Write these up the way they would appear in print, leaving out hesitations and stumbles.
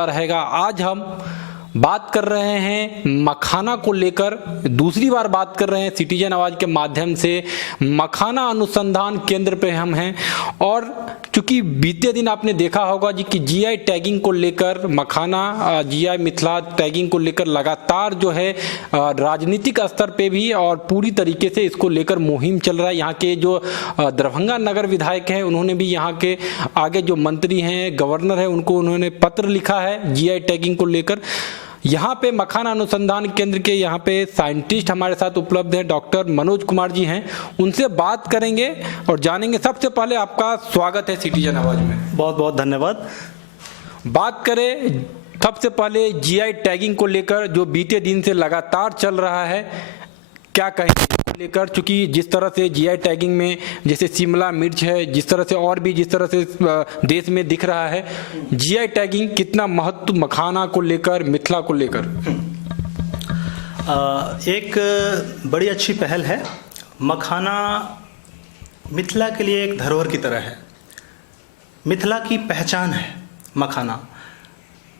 मुद्दा रहेगा। आज हम बात कर रहे हैं मखाना को लेकर, दूसरी बार बात कर रहे हैं सिटीजन आवाज के माध्यम से। मखाना अनुसंधान केंद्र पे हम हैं और चूंकि बीते दिन आपने देखा होगा जी कि जीआई टैगिंग को लेकर, मखाना जीआई मिथिला टैगिंग को लेकर लगातार जो है राजनीतिक स्तर पे भी और पूरी तरीके से इसको लेकर मुहिम चल रहा है। यहाँ के जो दरभंगा नगर विधायक हैं उन्होंने भी यहाँ के आगे जो मंत्री हैं, गवर्नर है, उनको उन्होंने पत्र लिखा है जीआई टैगिंग को लेकर। यहाँ पे मखाना अनुसंधान केंद्र के यहाँ पे साइंटिस्ट हमारे साथ उपलब्ध हैं, डॉक्टर मनोज कुमार जी हैं, उनसे बात करेंगे और जानेंगे। सबसे पहले आपका स्वागत है सिटीजन आवाज में। बहुत बहुत धन्यवाद। बात करें सबसे पहले जीआई टैगिंग को लेकर जो बीते दिन से लगातार चल रहा है, क्या कहेंगे लेकर? चूंकि जिस तरह से जीआई टैगिंग में जैसे शिमला मिर्च है, जिस तरह से और भी जिस तरह से देश में दिख रहा है, जीआई टैगिंग कितना महत्व मखाना को लेकर, मिथिला को लेकर? एक बड़ी अच्छी पहल है। मखाना मिथिला के लिए एक धरोहर की तरह है, मिथिला की पहचान है मखाना।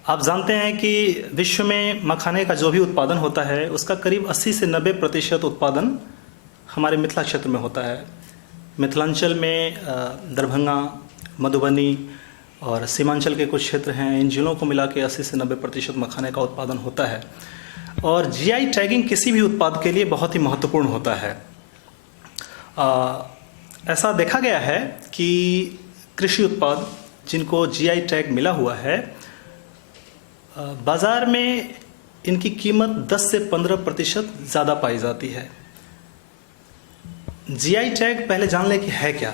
आप जानते हैं कि विश्व में मखाने का जो भी उत्पादन होता है उसका करीब 80 से 90% उत्पादन हमारे मिथिला क्षेत्र में होता है। मिथिलांचल में दरभंगा, मधुबनी और सीमांचल के कुछ क्षेत्र हैं, इन जिलों को मिला के 80 से 90% मखाने का उत्पादन होता है। और जीआई टैगिंग किसी भी उत्पाद के लिए बहुत ही महत्वपूर्ण होता है। ऐसा देखा गया है कि कृषि उत्पाद जिनको जीआई टैग मिला हुआ है, बाजार में इनकी कीमत 10 से 15% ज़्यादा पाई जाती है। जीआई टैग पहले जान लें कि है क्या।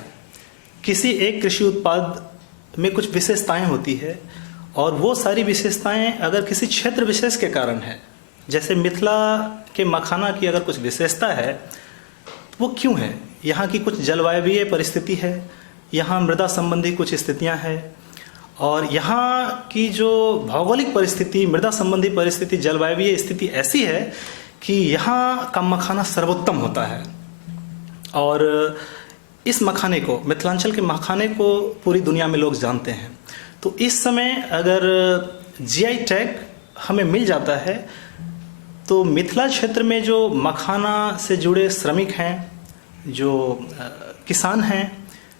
किसी एक कृषि उत्पाद में कुछ विशेषताएं होती है और वो सारी विशेषताएं अगर किसी क्षेत्र विशेष के कारण है, जैसे मिथिला के मखाना की अगर कुछ विशेषता है तो वो क्यों है? यहाँ की कुछ जलवायवीय परिस्थिति है, यहाँ मृदा संबंधी कुछ स्थितियाँ हैं और यहाँ की जो भौगोलिक परिस्थिति, मृदा संबंधी परिस्थिति, जलवायवीय स्थिति ऐसी है कि यहाँ का मखाना सर्वोत्तम होता है। और इस मखाने को, मिथिलांचल के मखाने को पूरी दुनिया में लोग जानते हैं। तो इस समय अगर जीआई टैग हमें मिल जाता है तो मिथिला क्षेत्र में जो मखाना से जुड़े श्रमिक हैं, जो किसान हैं,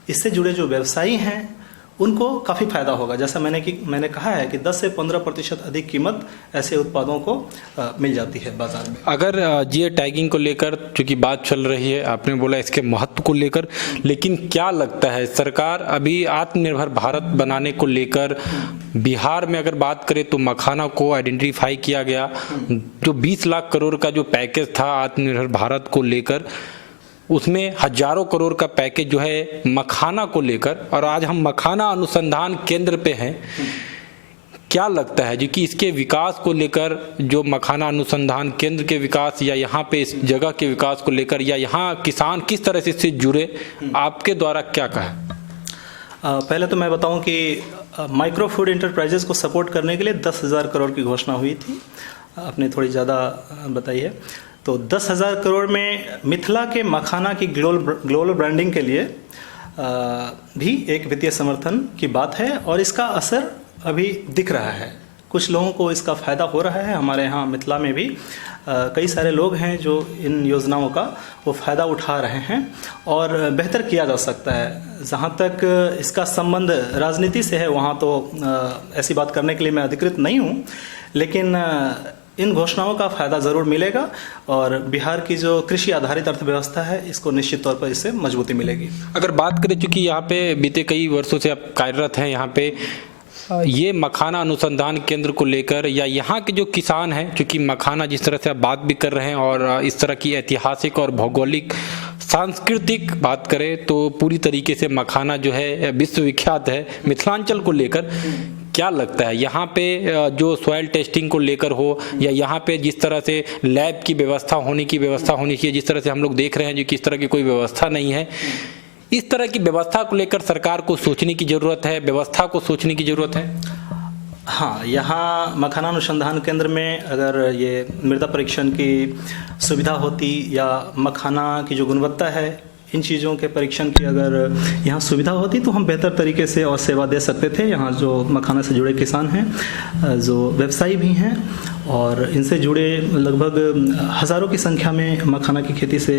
इससे जुड़े जो व्यवसायी हैं, उनको काफ़ी फायदा होगा। जैसा मैंने कहा है कि 10 से 15% अधिक कीमत ऐसे उत्पादों को मिल जाती है बाजार में। अगर जीआई टैगिंग को लेकर चूंकि बात चल रही है, आपने बोला इसके महत्व को लेकर, लेकिन क्या लगता है सरकार अभी आत्मनिर्भर भारत बनाने को लेकर, बिहार में अगर बात करें तो मखाना को आइडेंटिफाई किया गया, जो 20 लाख करोड़ का जो पैकेज था आत्मनिर्भर भारत को लेकर, उसमें हजारों करोड़ का पैकेज जो है मखाना को लेकर, और आज हम मखाना अनुसंधान केंद्र पे हैं। क्या लगता है जी कि इसके विकास को लेकर, जो मखाना अनुसंधान केंद्र के विकास या यहाँ पे इस जगह के विकास को लेकर, या यहाँ किसान किस तरह से इससे जुड़े, आपके द्वारा क्या कहा? पहले तो मैं बताऊं कि माइक्रो फूड इंटरप्राइजेस को सपोर्ट करने के लिए 10,000 करोड़ की घोषणा हुई थी। आपने थोड़ी ज़्यादा बताई है। तो 10,000 करोड़ में मिथिला के मखाना की ग्लोबल ब्रांडिंग के लिए भी एक वित्तीय समर्थन की बात है और इसका असर अभी दिख रहा है। कुछ लोगों को इसका फ़ायदा हो रहा है। हमारे यहाँ मिथिला में भी कई सारे लोग हैं जो इन योजनाओं का वो फ़ायदा उठा रहे हैं और बेहतर किया जा सकता है। जहाँ तक इसका संबंध राजनीति से है, वहाँ तो ऐसी बात करने के लिए मैं अधिकृत नहीं हूँ, लेकिन इन घोषणाओं का फायदा जरूर मिलेगा और बिहार की जो कृषि आधारित अर्थव्यवस्था है इसको निश्चित तौर पर इससे मजबूती मिलेगी। अगर बात करें, चूंकि यहाँ पे बीते कई वर्षों से आप कार्यरत हैं यहाँ पे, ये मखाना अनुसंधान केंद्र को लेकर, या यहाँ के जो किसान हैं, चूंकि मखाना जिस तरह से आप बात भी कर रहे हैं और इस तरह की ऐतिहासिक और भौगोलिक सांस्कृतिक बात करें तो पूरी तरीके से मखाना जो है विश्वविख्यात है। मिथिलांचल को लेकर क्या लगता है यहाँ पे जो सॉइल टेस्टिंग को लेकर हो, या यहाँ पे जिस तरह से लैब की व्यवस्था होनी चाहिए, जिस तरह से हम लोग देख रहे हैं जो कि इस तरह की कोई व्यवस्था नहीं है, इस तरह की व्यवस्था को लेकर सरकार को सोचने की जरूरत है, व्यवस्था को सोचने की जरूरत है। हाँ, यहाँ मखाना अनुसंधान केंद्र में अगर ये मृदा परीक्षण की सुविधा होती या मखाना की जो गुणवत्ता है इन चीज़ों के परीक्षण की अगर यहाँ सुविधा होती तो हम बेहतर तरीके से और सेवा दे सकते थे। यहाँ जो मखाना से जुड़े किसान हैं, जो व्यवसायी भी हैं और इनसे जुड़े लगभग हज़ारों की संख्या में मखाना की खेती से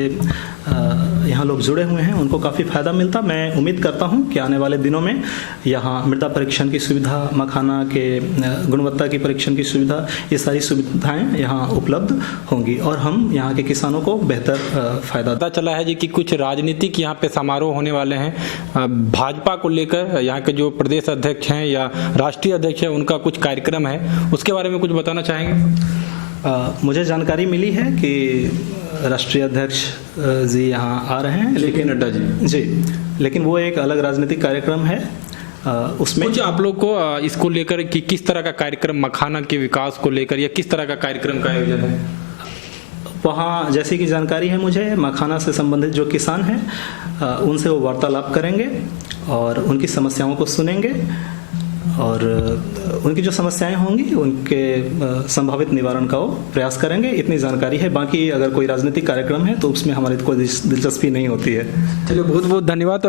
यहाँ लोग जुड़े हुए हैं, उनको काफ़ी फ़ायदा मिलता। मैं उम्मीद करता हूँ कि आने वाले दिनों में यहाँ मृदा परीक्षण की सुविधा, मखाना के गुणवत्ता की परीक्षण की सुविधा, ये सारी सुविधाएं यहाँ उपलब्ध होंगी और हम यहाँ के किसानों को बेहतर फ़ायदा। पता चला है जी कि कुछ राजनीतिक यहाँ पे समारोह होने वाले हैं भाजपा को लेकर, यहाँ के जो प्रदेश अध्यक्ष हैं या राष्ट्रीय अध्यक्ष है उनका कुछ कार्यक्रम है, उसके बारे में कुछ बताना चाहेंगे? मुझे जानकारी मिली है कि राष्ट्रीय अध्यक्ष जी यहाँ आ रहे हैं, लेकिन नड्डा जी, लेकिन वो एक अलग राजनीतिक कार्यक्रम है। उसमें कुछ आप लोग को इसको लेकर कि किस तरह का कार्यक्रम, मखाना के विकास को लेकर या किस तरह का कार्यक्रम का आयोजन है? वहाँ जैसे कि जानकारी है मुझे, मखाना से संबंधित जो किसान हैं उनसे वो वार्तालाप करेंगे और उनकी समस्याओं को सुनेंगे और उनकी जो समस्याएं होंगी उनके संभावित निवारण का वो प्रयास करेंगे। इतनी जानकारी है। बाकी अगर कोई राजनीतिक कार्यक्रम है तो उसमें हमारी कोई दिलचस्पी नहीं होती है। चलिए, बहुत बहुत धन्यवाद।